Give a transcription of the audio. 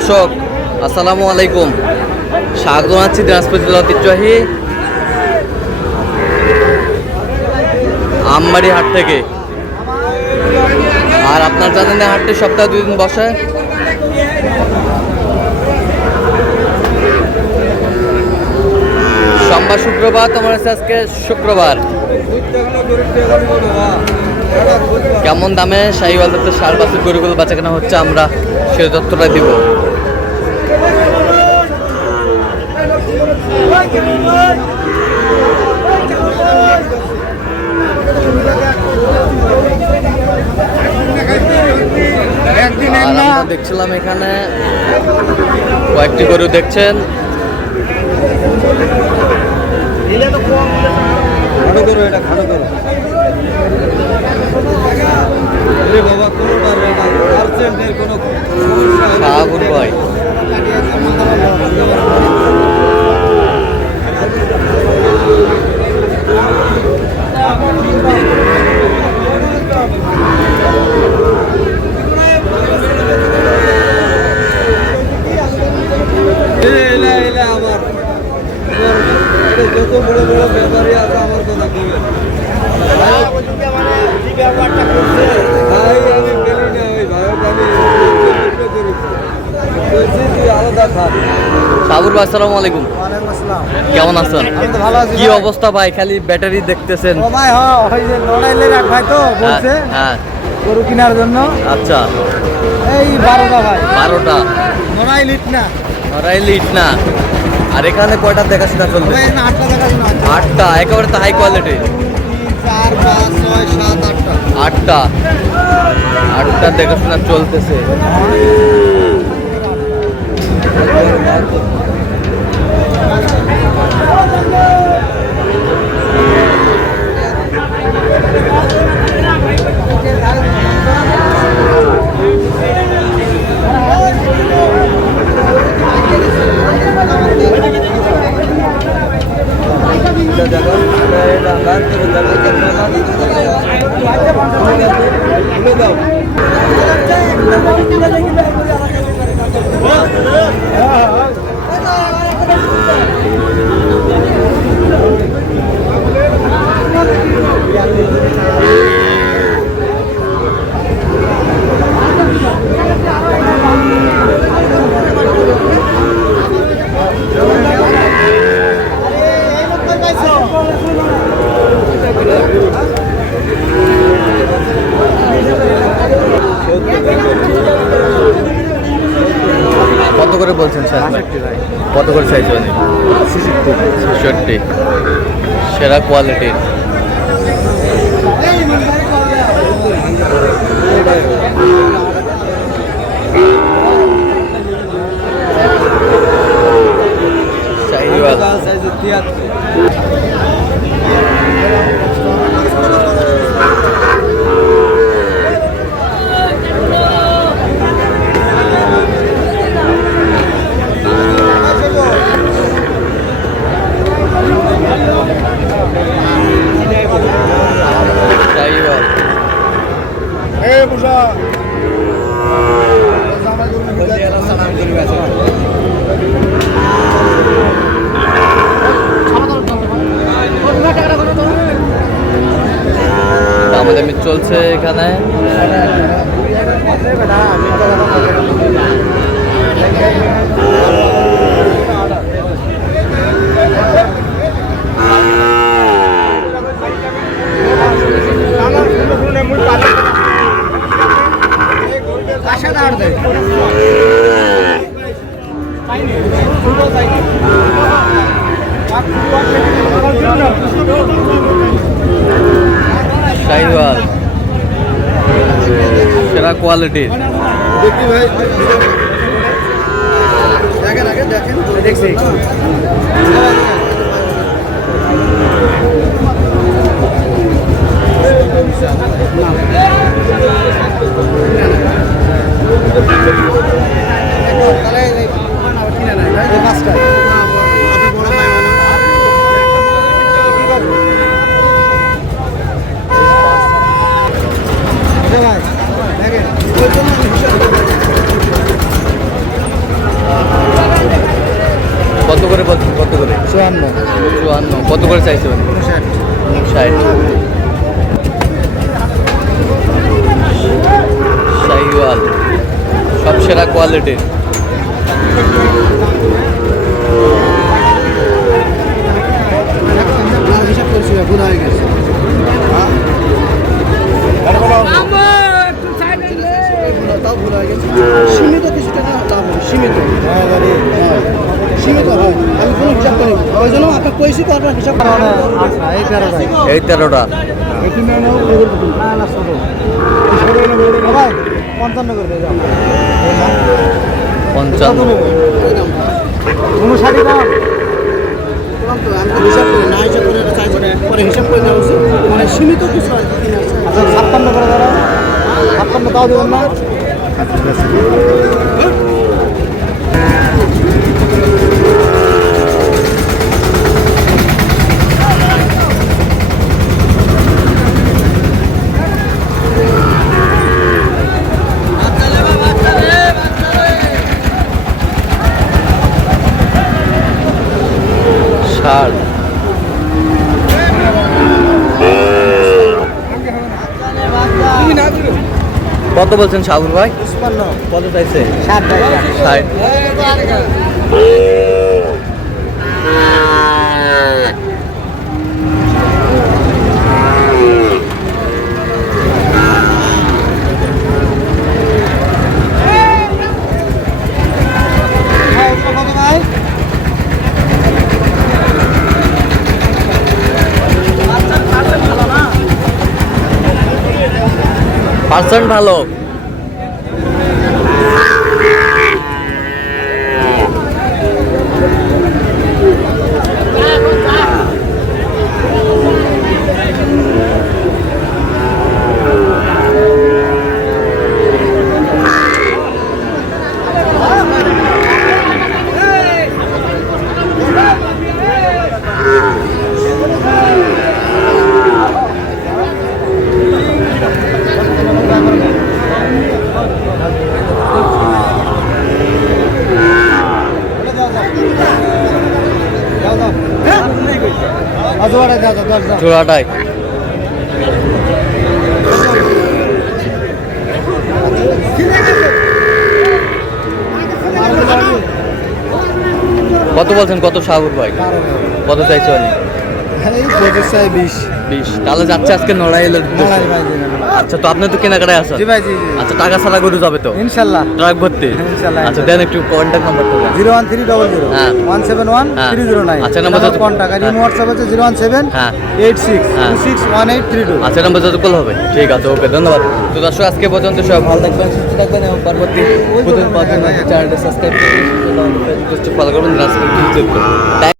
দর্শক আসসালামু আলাইকুম, স্বাগত জানাচ্ছি দিনাজপুর জেলা ঐতিহ্যবাহী আমবাড়ি হাট থেকে। আর আপনার জানেন এই হাটটি সপ্তাহে 2 দিন বসে। সোমবার শুক্রবার, তোমার হচ্ছে আজকে শুক্রবার। কেমন দামে শাহিওয়াল দত্তের সার বাছুর গরুগুলো বেচা কেনা হচ্ছে আমরা সে তথ্যটা দিব। আমরা দেখছিলাম এখানে কয়েকটি গরু দেখছেন। শাহাবুর ভাই যত বড় বড় ব্যাপারী আছে আমার কথা বলবেন ভাই, আমি গেলি না ওই ভাই আলাদা থাক। শাহাবুর ভাই আসসালামু আলাইকুম, কেমন আছেন? কি অবস্থা ভাই? খালি ব্যাটারি দেখতেছেন ভাই তো বলছে হ্যাঁ গরু কেনার জন্য। আচ্ছা, এই 12টা ভাই, 12টা নড়াই লিট না, লিট না। আর এখানে কয়টা দেখাশোনা চলবে? 8টা দেখাশোনা, 8টা একেবারে তো হাই কোয়ালিটি। 4, 5, 6, 7, 8টা 8টা দেখাশোনা চলতেছে। কত করে বলছেন স্যার? কত করে চাইছেন? 66। সেরা কোয়ালিটির। শাহিওয়াল দামাদামি চলছে এখানে। শাহিওয়াল সেরা কোয়ালিটির। দেখি ভাই, দেখেন দেখছি 54 কত করে চাইছেন? 60 শাহিওয়াল সব সেরা কোয়ালিটির। হিসাব করছি ভুল হয়ে গেছে। তাও ভুল হয়ে গেছে। সীমিত কিছু টাকা লাভ হবে, সীমিত সীমিত হয়। আমি কোনো হিসাব করি ওই জন্য আপনার কইছি তো আপনার হিসাব করা এই 13টাই এই 13টা এটি মেন না ছোট ভাই 55 করে দিয়ে যাও 55 59 দাম হিসাব করে না হিসাব করে এটা চাইছি পরে হিসাব করে দেওয়া উচিত মানে সীমিত কিছু আর কি আছে। আচ্ছা 56 করে দাও 56 তাও দেবেন না। ষাট কত বলছেন সাবুর ভাই? 55 কত চাইছে? 60 60 পার্সেন্ট ভালো। জোড়াটাই কত বলছেন? কত সাবুর ভাই? কত চাইছে? 20 তাহলে যাচ্ছে আজকে নড়াইলের নড়াইল ভাই। আচ্ছা, তো আপনি তো কেনাকাটায় আছেন? জি ভাই জি জি আচ্ছা, টাকা ছাড়া গরু যাবে তো ইনশাআল্লাহ ট্রাক ভর্তি? ইনশাআল্লাহ। আচ্ছা, দেন একটু কন্ট্যাক্ট নাম্বারটা। 01300 হ্যাঁ। 171 হ্যাঁ। 309। আচ্ছা, নাম্বার যত- কন্টাক্ট আর ইমো হোয়াটসঅ্যাপ আছে 017 হ্যাঁ 86 হ্যাঁ। 261832। আচ্ছা, নাম্বার যত কল হবে। ঠিক আছে, ওকে, ধন্যবাদ। তো দর্শক, আজকে পর্যন্ত সবাই ভালো থাকবেন, সুস্থ থাকবেন এবং পরবর্তী চ্যানেলটা সাবস্ক্রাইব করবেন, ফলো করবেন।